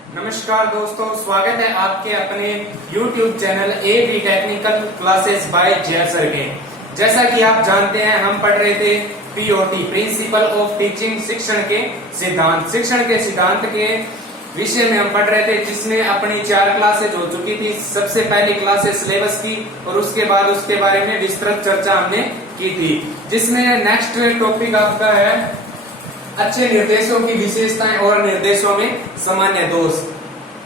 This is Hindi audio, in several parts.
नमस्कार दोस्तों, स्वागत है आपके अपने YouTube channel AB technical classes bye जय सर के। जैसा कि आप जानते हैं, हम पढ़ रहे थे POT प्रिंसिपल ऑफ टीचिंग, शिक्षण के सिद्धांत के विषय में हम पढ़ रहे थे, जिसमें अपनी 4 क्लासेज हो चुकी थी। सबसे पहली क्लास है सिलेबस की और उसके बाद उसके बारे में विस्तृत चर्चा हमने की थी, जिसमें नेक्स्ट टॉपिक आपका है अच्छे निर्देशों की विशेषताएं और निर्देशों में सामान्य दोष,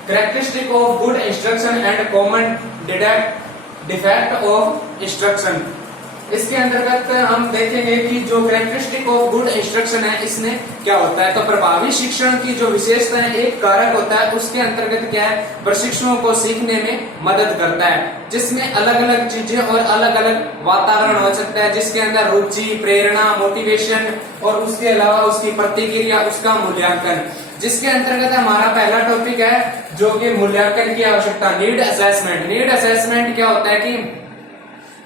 characteristic of good instruction and common defect of instruction. इसके अंतर्गत हम देखेंगे कि जो कैरेक्टरिस्टिक ऑफ गुड इंस्ट्रक्शन है, इसमें क्या होता है। तो प्रभावी शिक्षण की जो विशेषता है, एक कारक होता है, उसके अंतर्गत क्या है, प्रशिक्षुओं को सीखने में मदद करता है, जिसमें अलग अलग चीजें और अलग अलग वातावरण हो सकता है, जिसके अंदर रुचि, प्रेरणा, मोटिवेशन और उसके अलावा उसकी प्रतिक्रिया, उसका मूल्यांकन। जिसके अंतर्गत हमारा पहला टॉपिक है जो कि मूल्यांकन की आवश्यकता, नीड असेसमेंट। नीड असेसमेंट क्या होता है कि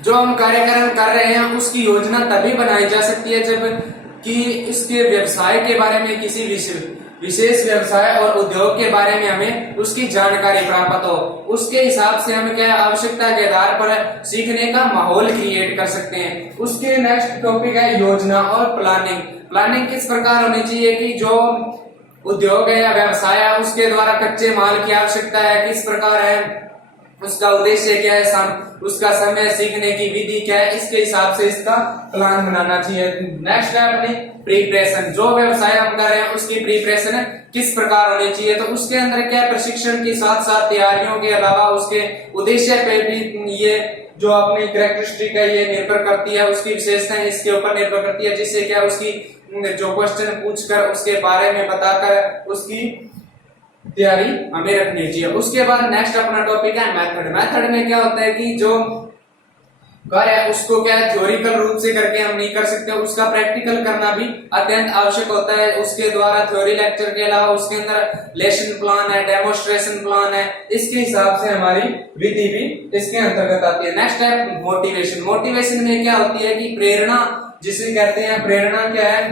जो हम कार्यक्रम कर रहे हैं उसकी योजना तभी बनाई जा सकती है जब कि इसके व्यवसाय के बारे में, किसी विशेष व्यवसाय और उद्योग के बारे में हमें उसकी जानकारी प्राप्त हो। उसके हिसाब से हम क्या आवश्यकता के आधार पर सीखने का माहौल क्रिएट कर सकते हैं। उसके नेक्स्ट टॉपिक है योजना और प्लानिंग। प्लानिंग किस प्रकार होनी चाहिए कि जो उद्योग है या व्यवसाय है, उसके द्वारा कच्चे माल की आवश्यकता है, किस प्रकार है, उसका उद्देश्य क्या है, उसका समय, सीखने की विधि क्या है, इसके हिसाब से इसका प्लान बनाना चाहिए। नेक्स्ट है अपनी प्रिपरेशन। जो व्यवसाय हम कर रहे हैं उसकी प्रिपरेशन किस प्रकार होनी चाहिए। तो उसके अंदर क्या प्रशिक्षण के साथ साथ तैयारियों के अलावा उसके उद्देश्य पे भी ये जो अपनी कैरेक्टरिस्टिक है ये निर्भर करती है, उसकी विशेषताएं इसके ऊपर निर्भर करती है, जिससे क्या उसकी जो क्वेश्चन पूछकर उसके बारे में बताकर उसकी तैयारी हमें रखनी चाहिए। उसके बाद नेक्स्ट अपना टॉपिक है मेथड। मेथड में क्या होता है कि जो कार्य है उसको क्या थ्योरिकल रूप से करके हम नहीं कर सकते, उसका प्रैक्टिकल करना भी अत्यंत आवश्यक होता है। उसके द्वारा थ्योरी लेक्चर के अलावा उसके अंदर लेसन प्लान है, डेमोन्स्ट्रेशन प्लान है, इसके हिसाब से हमारी विधि भी इसके अंतर्गत आती है। नेक्स्ट है मोटिवेशन। मोटिवेशन में क्या होती है कि प्रेरणा जिसे कहते हैं, प्रेरणा क्या है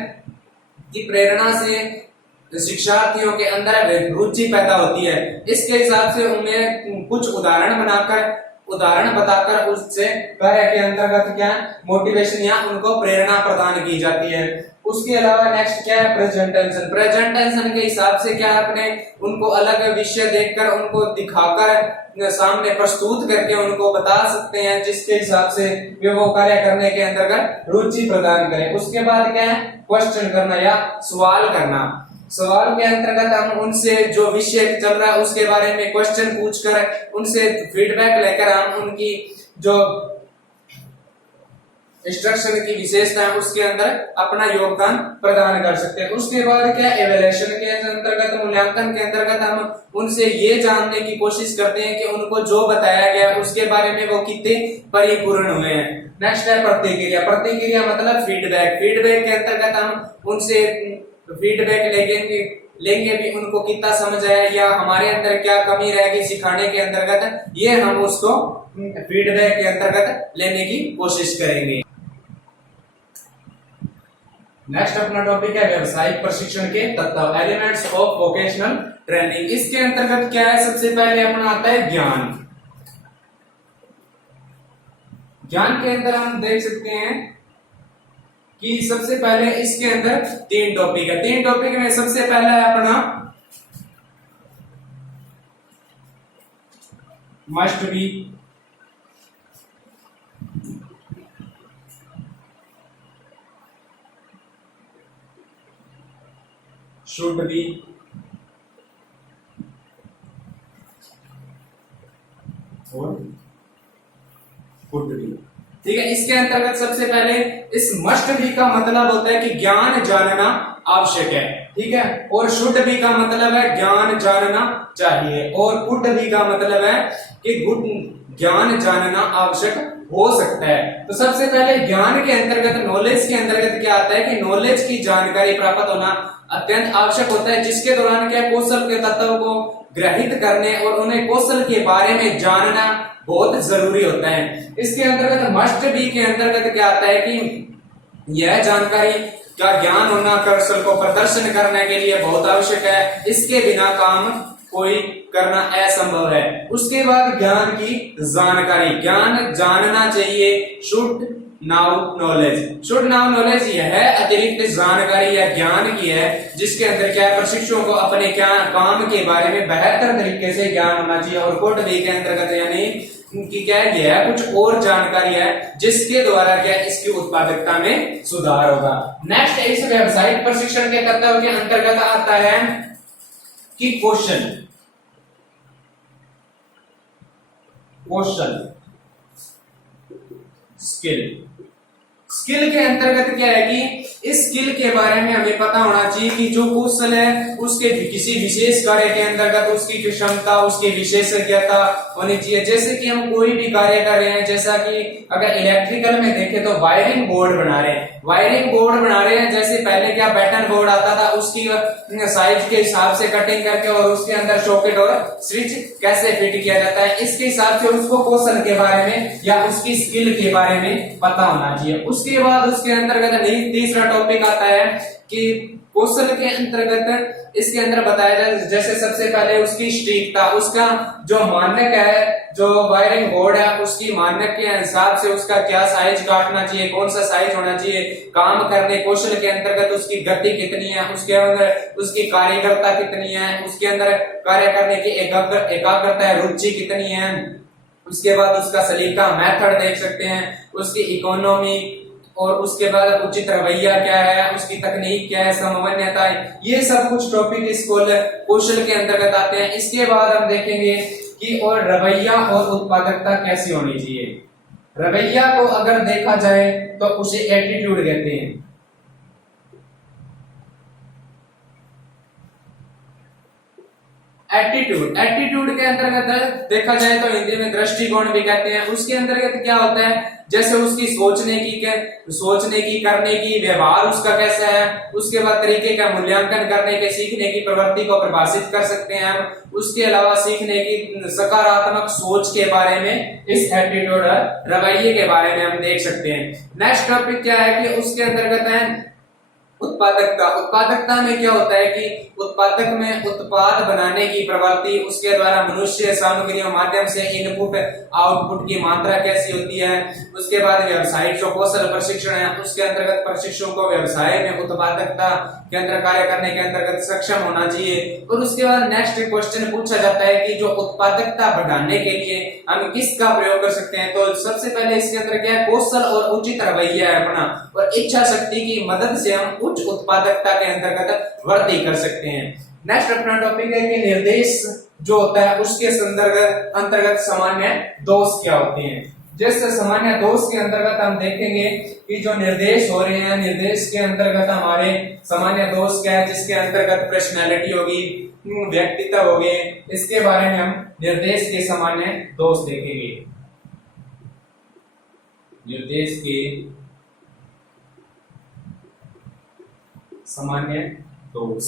कि प्रेरणा से शिक्षार्थियों के अंदर रुचि पैदा होती है। इसके हिसाब से उन्हें कुछ उदाहरण बताकर उससे कार्य के अंतर्गत क्या मोटिवेशन या उनको प्रेरणा प्रदान की जाती है। उसके अलावा नेक्स्ट क्या है प्रेजेंटेशन। प्रेजेंटेशन के हिसाब से क्या अपने उनको अलग विषय देखकर उनको दिखाकर सामने प्रस्तुत करके उनको बता सकते हैं, जिसके हिसाब से वे वो कार्य करने के अंतर्गत रुचि प्रदान करें। उसके बाद क्या है क्वेश्चन करना या सवाल करना। सवाल के अंतर्गत हम उनसे जो विषय चल रहा है उसके बारे में क्वेश्चन पूछकर उनसे फीडबैक लेकर हम उनकी जो इंस्ट्रक्शन की विशेषता है उसके अंदर अपना योगदान प्रदान कर सकते हैं। उसके बाद क्या एवेल्यूएशन के अंतर्गत, मूल्यांकन के अंतर्गत हम उनसे ये जानने की कोशिश करते हैं कि उनको जो बताया गया उसके बारे में वो कितने परिपूर्ण हुए हैं। नेक्स्ट है प्रतिक्रिया। प्रतिक्रिया मतलब फीडबैक। फीडबैक के अंतर्गत हम उनसे फीडबैक लेंगे भी उनको कितना समझ आया या हमारे अंदर क्या कमी रहेगी सिखाने के अंतर्गत, ये हम उसको फीडबैक के अंतर्गत लेने की कोशिश करेंगे। नेक्स्ट अपना टॉपिक है व्यवसायिक प्रशिक्षण के तत्व, एलिमेंट्स ऑफ वोकेशनल ट्रेनिंग। इसके अंतर्गत क्या है, सबसे पहले अपना आता है ज्ञान। ज्ञान के अंदर हम देख सकते हैं कि सबसे पहले इसके अंदर 3 टॉपिक है। 3 टॉपिक में सबसे पहला है अपना मस्ट बी, शुड बी और कुड बी। ठीक है, इसके अंतर्गत सबसे पहले इस मस्ट बी का मतलब होता है कि ज्ञान जानना आवश्यक है। ठीक है, और शुड बी का मतलब है ज्ञान जानना चाहिए, और कुड बी का मतलब है कि ज्ञान जानना आवश्यक हो सकता है। तो सबसे पहले ज्ञान के अंतर्गत, नॉलेज के अंतर्गत क्या आता है कि नॉलेज की जानकारी प्राप्त होना अत्यंत आवश्यक होता है, जिसके दौरान क्या कौशल के तत्वों को ग्रहित करने और उन्हें कौशल के बारे में जानना बहुत जरूरी होता है। इसके अंतर्गत मस्ट बी के अंतर्गत क्या आता है कि यह जानकारी का ज्ञान होना कौशल को प्रदर्शन करने के लिए बहुत आवश्यक है। इसके बिना काम कोई करना असंभव है। उसके बाद ज्ञान की जानकारी, ज्ञान जानना चाहिए, should now knowledge. Should now knowledge यह है अतिरिक्त जानकारी या ज्ञान की है जिसके अंदर क्या है, प्रशिक्षुओं को अपने क्या काम के बारे में बेहतर तरीके से ज्ञान होना चाहिए। और कुड बी के अंतर्गत यानी कि क्या है, कुछ और जानकारी है जिसके द्वारा क्या इसकी उत्पादकता में सुधार होगा। नेक्स्ट इस व्यावसायिक प्रशिक्षण के तत्व के अंतर्गत आता है कि क्वेश्चन स्किल के अंतर्गत क्या है कि इस स्किल के बारे में हमें पता होना चाहिए कि जो कौशल है उसके किसी विशेष कार्य के अंतर्गत उसकी क्षमता, उसकी विशेषज्ञता होनी चाहिए। जैसे कि हम कोई भी कार्य कर रहे हैं, जैसा कि अगर इलेक्ट्रिकल में देखें तो वायरिंग बोर्ड बना रहे हैं, जैसे पहले क्या बैटन बोर्ड आता था, उसकी साइज के हिसाब से कटिंग करके और उसके अंदर सॉकेट और स्विच कैसे फिट किया जाता है, इसके हिसाब से उसको कौशल के बारे में या उसकी स्किल के बारे में पता होना चाहिए। उसके बाद उसके अंतर्गत तीसरा टॉपिक आता है कि कौशल के अंतर्गत इसके अंदर बताया जाए, जैसे सबसे पहले उसकी सटीकता, उसका जो मानक है, जो वायरिंग बोर्ड है उसकी मानक के हिसाब से उसका क्या साइज काटना चाहिए, कौन सा साइज होना चाहिए, काम करने कौशल के अंतर्गत उसकी गति कितनी है, उसके अंदर उसकी कार्यकर्ता कितनी है, उसके अंदर कार्य करने की एकाग्रता रुचि कितनी है। उसके बाद उसका सलीका मेथड देख सकते हैं, उसकी इकोनॉमी, और उसके बाद उचित रवैया क्या है, उसकी तकनीक क्या है, समन्वयता, ये सब कुछ टॉपिक इस कौशल के अंतर्गत आते हैं। इसके बाद हम देखेंगे कि और रवैया और उत्पादकता कैसी होनी चाहिए। रवैया को अगर देखा जाए तो उसे एटीट्यूड कहते हैं। एटीट्यूड के अंतर्गत देखा जाए तो हिंदी में दृष्टिकोण भी कहते हैं। उसके अंतर्गत क्या होता है, जैसे उसकी सोचने की करने की व्यवहार उसका कैसा है, उसके बाद तरीके का मूल्यांकन करने के, सीखने की प्रवृत्ति को परिभाषित कर सकते हैं हम। उसके अलावा सीखने की सकारात्मक सोच के बारे में, इस एटीट्यूड रवैये के बारे में हम देख सकते हैं। नेक्स्ट टॉपिक क्या है कि उसके अंतर्गत है उत्पादकता में क्या होता है कि उत्पादक में उत्पाद बनाने की प्रवृत्ति, उसके द्वारा मनुष्य सामग्रियों माध्यम से इनपुट आउटपुट की मात्रा कैसी होती है। उसके बाद व्यवसायिक जो कौशल प्रशिक्षण है उसके अंतर्गत प्रशिक्षुओं को व्यवसाय में उत्पादकता के अंदर कार्य करने के अंतर्गत सक्षम होना चाहिए। और उसके बाद नेक्स्ट क्वेश्चन पूछा जाता है कि जो उत्पादकता बढ़ाने के लिए हम किसका प्रयोग कर सकते हैं। तो सबसे पहले इसके अंदर क्या है, कौशल और उचित रवैया है अपना, और इच्छा शक्ति की मदद से हम उच्च उत्पादकता के अंतर्गत वृद्धि कर सकते हैं। नेक्स्ट अपना टॉपिक है कि निर्देश जो होता है उसके अंतर्गत सामान्य दोष क्या होते हैं। जैसे सामान्य दोष के अंतर्गत हम देखेंगे कि जो निर्देश हो रहे हैं, निर्देश के अंतर्गत हमारे सामान्य दोष क्या है, जिसके अंतर्गत पर्सनैलिटी होगी, व्यक्तित्व होगी, इसके बारे में हम निर्देश के सामान्य दोष देखेंगे। निर्देश के सामान्य दोष,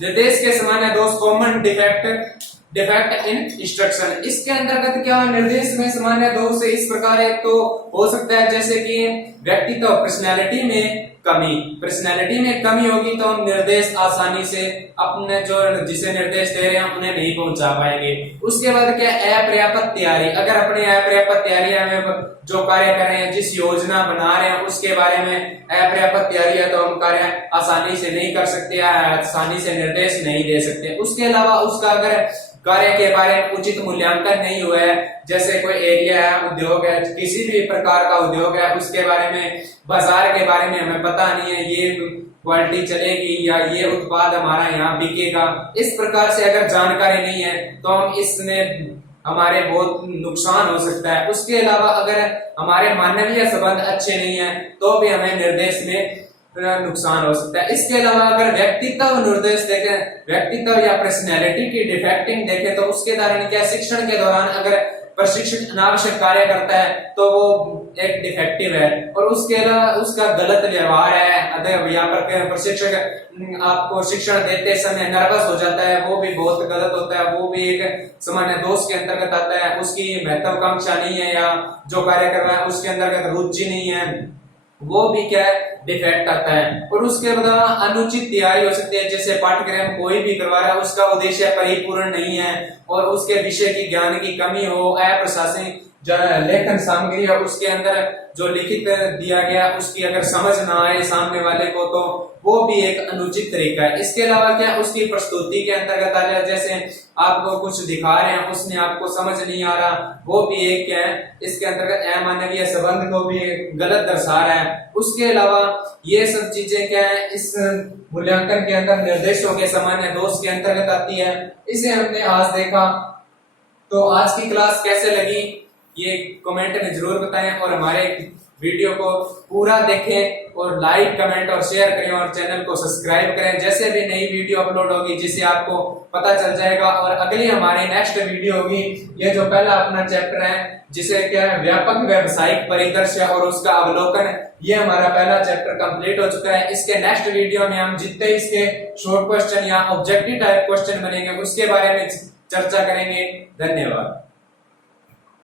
निर्देश के सामान्य दोष, कॉमन डिफेक्ट इन इंस्ट्रक्शन। इसके अंतर्गत क्या निर्देश में सामान्य दोष से इस प्रकार एक तो हो सकता है जैसे कि व्यक्तित्व, पर्सनैलिटी में कमी होगी तो हम निर्देश आसानी से अपने जो जिसे निर्देश दे रहे हैं उन्हें नहीं पहुंचा पाएंगे। उसके बाद क्या अपर्याप्त तैयारी, अगर अपनी अपर्याप्त तैयारी में जो कार्य कर रहे हैं, जिस योजना बना रहे हैं उसके बारे में अपर्याप्त तैयारी है तो हम कार्य आसानी से नहीं कर सकते, आसानी से निर्देश नहीं दे सकते। उसके अलावा उसका अगर कार्य के बारे में उचित मूल्यांकन नहीं हुआ है, जैसे कोई एरिया है, उद्योग है, किसी भी प्रकार का उद्योग है, उसके बारे में, बाजार के बारे में हमें पता नहीं है ये क्वालिटी चलेगी या ये उत्पाद हमारा यहाँ बिकेगा, इस प्रकार से अगर जानकारी नहीं है तो हम इसमें हमारे बहुत नुकसान हो सकता है। उसके अलावा अगर हमारे मानवीय संबंध अच्छे नहीं है तो भी हमें निर्देश में नुकसान हो सकता है। इसके अलावा अगर व्यक्तित्व निर्देश देखें, व्यक्तित्व या पर्सनैलिटी की डिफेक्टिंग देखें तो उसके दौरान क्या, शिक्षण के दौरान अगर प्रशिक्षक अनावश्यक कार्य करता है तो वो एक डिफेक्टिव है, और उसके अलावा उसका गलत व्यवहार है, अतः यहाँ पर प्रशिक्षक आपको शिक्षण देते समय नर्वस हो जाता है, वो भी बहुत गलत होता है, वो भी एक सामान्य दोष के अंतर्गत आता है। उसकी महत्वाकांक्षा नहीं है या जो कार्य कर रहा है उसके अंतर्गत रुचि नहीं है, वो भी क्या है डिफेक्ट आता है। और उसके बाद अनुचित तैयारी हो सकती है, जैसे पाठ्यक्रम कोई भी करवा रहा है उसका उद्देश्य परिपूर्ण नहीं है और उसके विषय की ज्ञान की कमी हो, अप्रशासनिक जो लेखन सामग्री है उसके अंदर जो लिखित दिया गया उसकी अगर समझ ना आए सामने वाले को तो वो भी एक अनुचित तरीका है। इसके अलावा क्या उसकी प्रस्तुति के अंतर्गत आ जाए, जैसे आपको कुछ दिखा रहे हैं उसने आपको समझ नहीं आ रहा, वो भी एक क्या है इसके अंतर्गत अमानवीय संबंध को भी गलत दर्शा रहा है। उसके अलावा ये सब चीजें क्या है इस मूल्यांकन के अंदर निर्देशों के सामान्य दोष के अंतर्गत आती है। इसे हमने आज देखा। तो आज की क्लास कैसे लगी ये कमेंट में जरूर बताएं और हमारे वीडियो को पूरा देखें और लाइक कमेंट और शेयर करें और चैनल को सब्सक्राइब करें, जैसे भी नई वीडियो अपलोड होगी जिससे आपको पता चल जाएगा। और अगली हमारी नेक्स्ट वीडियो होगी ये जो पहला अपना चैप्टर है जिसे क्या है व्यापक व्यावसायिक परिदृश्य और उसका अवलोकन, ये हमारा पहला चैप्टर कंप्लीट हो चुका है। इसके नेक्स्ट वीडियो में हम जितने इसके शॉर्ट क्वेश्चन या ऑब्जेक्टिव टाइप क्वेश्चन बनेंगे उसके बारे में चर्चा करेंगे। धन्यवाद।